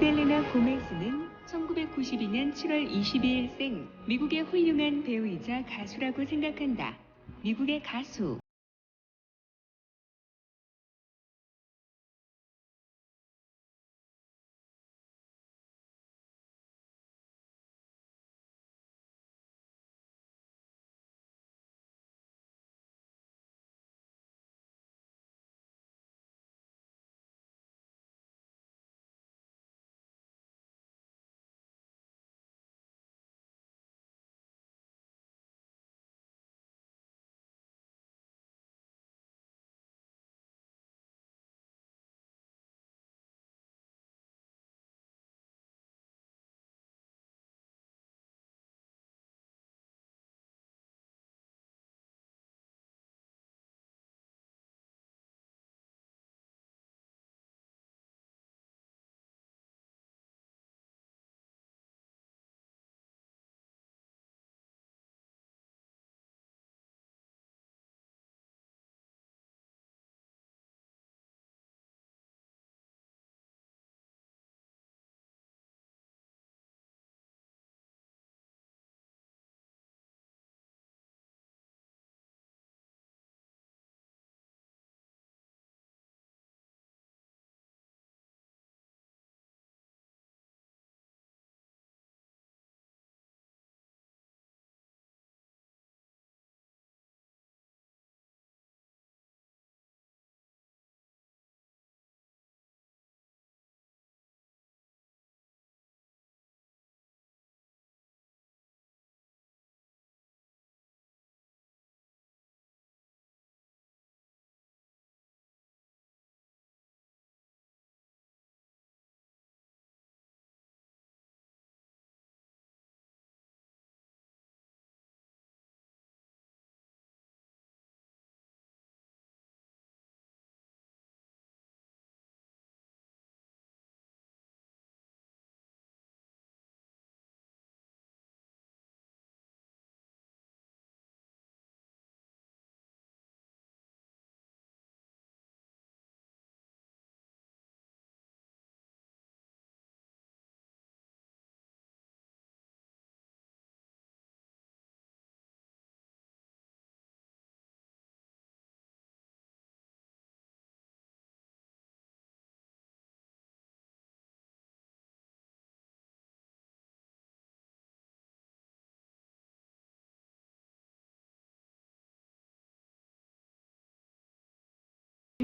셀레나 고메스는 1992년 7월 22일생 미국의 훌륭한 배우이자 가수라고 생각한다. 미국의 가수.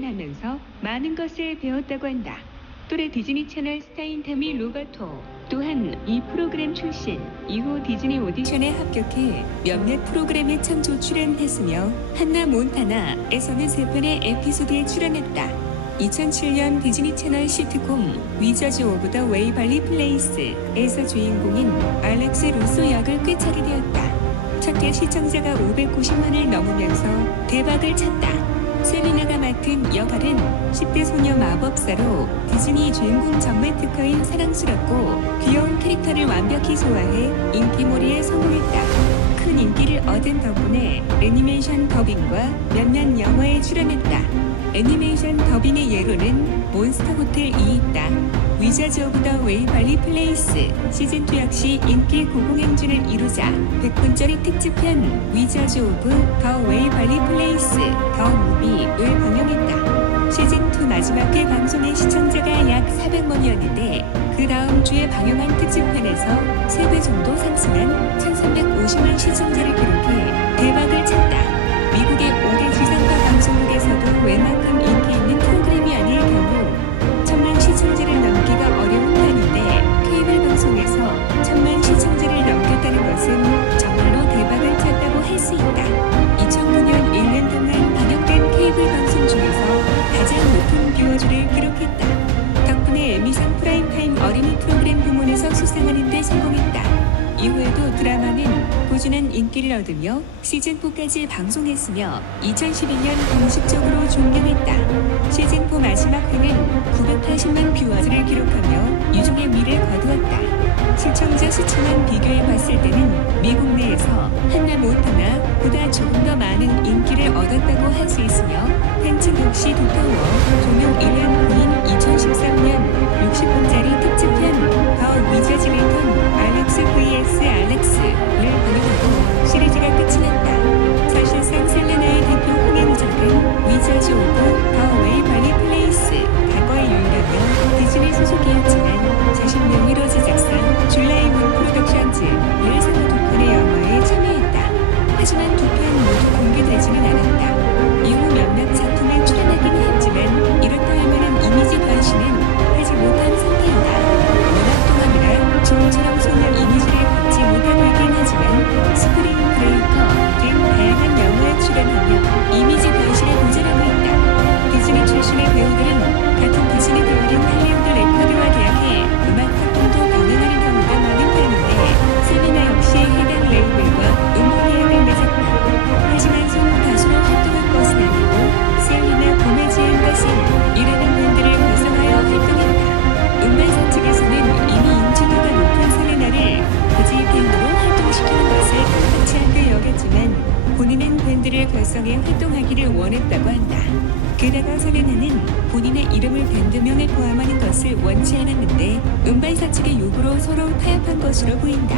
하면서 많은 것을 배웠다고 한다. 또래 디즈니 채널 스타인 타미 로바토 또한 이 프로그램 출신, 이후 디즈니 오디션에 합격해 몇몇 프로그램에 참조 출연했으며 한나 몬타나에서는 3편의 에피소드에 출연했다. 2007년 디즈니 채널 시트콤 위저즈 오브 더 웨이벌리 플레이스에서 주인공인 알렉스 루소 역을 꿰차게 되었다. 첫 회 시청자가 590만을 넘으면서 대박을 쳤다. 셀리나가 맡은 역할은 10대 소녀 마법사로 디즈니 주인공 전매 특허인 사랑스럽고 귀여운 캐릭터를 완벽히 소화해 인기몰이에 성공했다. 큰 인기를 얻은 덕분에 애니메이션 더빙과 몇몇 영화에 출연했다. 애니메이션 더빙의 예로는 몬스터 호텔이 있다. 위저즈 오브 더 웨이벌리 플레이스 시즌2 역시 인기 고공행진을 이루자 100분짜리 특집편 위저즈 오브 더 웨이벌리 플레이스 더 무비를 방영했다. 시즌2 마지막 회 방송의 시청자가 약 400만이었는데 그 다음 주에 방영한 특집편에서 3배 정도 상승한 1350만 시청자를 기록해 대박을 쳤다. 미국의 5대 지상파 방송국에서도 웬만큼 인기 있는 프로그램이 아닐 경우 1000만 시청자를 넘기가 어려운 편인데 케이블 방송에서 1000만 시청자를 넘겼다는 것은 정말로 대박을 쳤다고 할 수 있다. 2009년 1년 동안 방영된 케이블 방송 중에서 가장 높은 뷰어주를 기록했다. 덕분에 에미상 프라임타임 어린이 프로그램 부문에서 수상하는 데 성공했다. 이후에도 드라마는 꾸준한 인기를 얻으며 시즌4까지 방송했으며 2012년 공식적으로 종료했다. 시즌4 마지막 회는 980만 뷰어즈를 기록하며 유종의 미를 거두었다. 시청자 수치만 비교해 봤을 때는 미국 내에서 한나 몬타나보다 조금 더 많은 인기를 얻었다고 할 수 있으며 팬층 역시 두터워 종영 1년 후인 2013년 60분짜리 특집편 원했다고 한다. 게다가 셀레나는 본인의 이름을 밴드명에 포함하는 것을 원치 않았는데 음반사 측의 요구로 서로 타협한 것으로 보인다.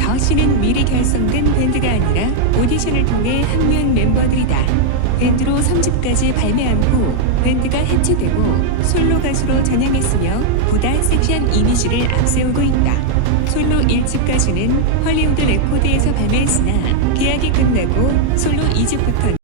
더씨는 미리 결성된 밴드가 아니라 오디션을 통해 합류한 멤버들이다. 밴드로 3집까지 발매한 후 밴드가 해체되고 솔로 가수로 전향했으며 보다 섹시한 이미지를 앞세우고 있다. 솔로 1집까지는 헐리우드 레코드에서 발매했으나 계약이 끝나고 솔로 2집부터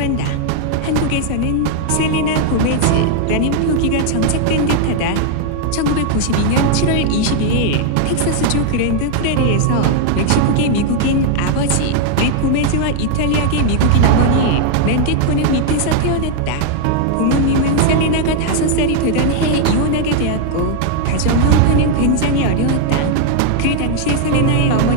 만다. 한국에서는 셀레나 고메즈라는 표기가 정착된 듯하다. 1992년 7월 22일 텍사스주 그랜드 프레리에서 멕시코계 미국인 아버지 릭 고메즈와 이탈리아계 미국인 어머니 맨디 코는 밑에서 태어났다. 부모님은 셀레나가 5살이 되던 해에 이혼하게 되었고 가정 형편은 굉장히 어려웠다. 그 당시 셀레나의 어머니